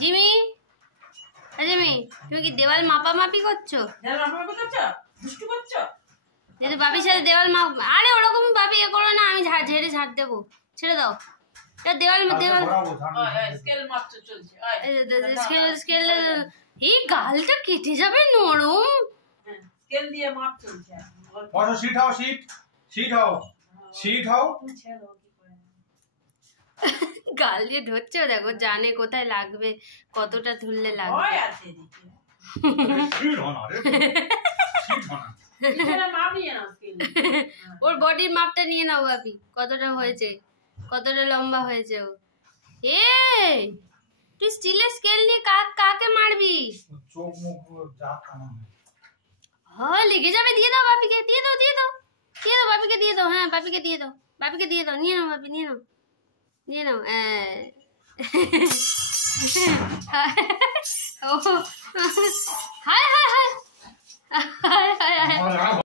Jimmy, Jimmy, তুমি কি দেওয়াল মাপামাপি করছো? যদি বাবির সাথে দেওয়াল আরে ওরকম ভাবে এ করো না, আমি ঝেড়ে ঝাড় দেবো, ছেড়ে দাও। দেওয়াল স্কেল এই গালটা কেটে যাবে, নরম। স্কেল দিয়ে মাপ চলছে। শীট হও। গাল দিয়ে ধরছো, দেখো জানে কোথায় লাগবে, কতটা ধরলে লাগবে। ওর বডির মাপটা নিয়ে নাও ভাবি, কতটা হয়েছে, কতটা লম্বা হয়েছে ও। এ তুই স্টিলের স্কেল নিয়ে কাকে মারবি? হ্যাঁ লেগে যাবে, দিয়ে দাও বাপিকে, দিয়ে দাও বাপিকে, দিয়ে দাও। হ্যাঁ বাপিকে দিয়ে দাও, নিয়ে নাও বাপি, নিয়ে নাও। হায় হায়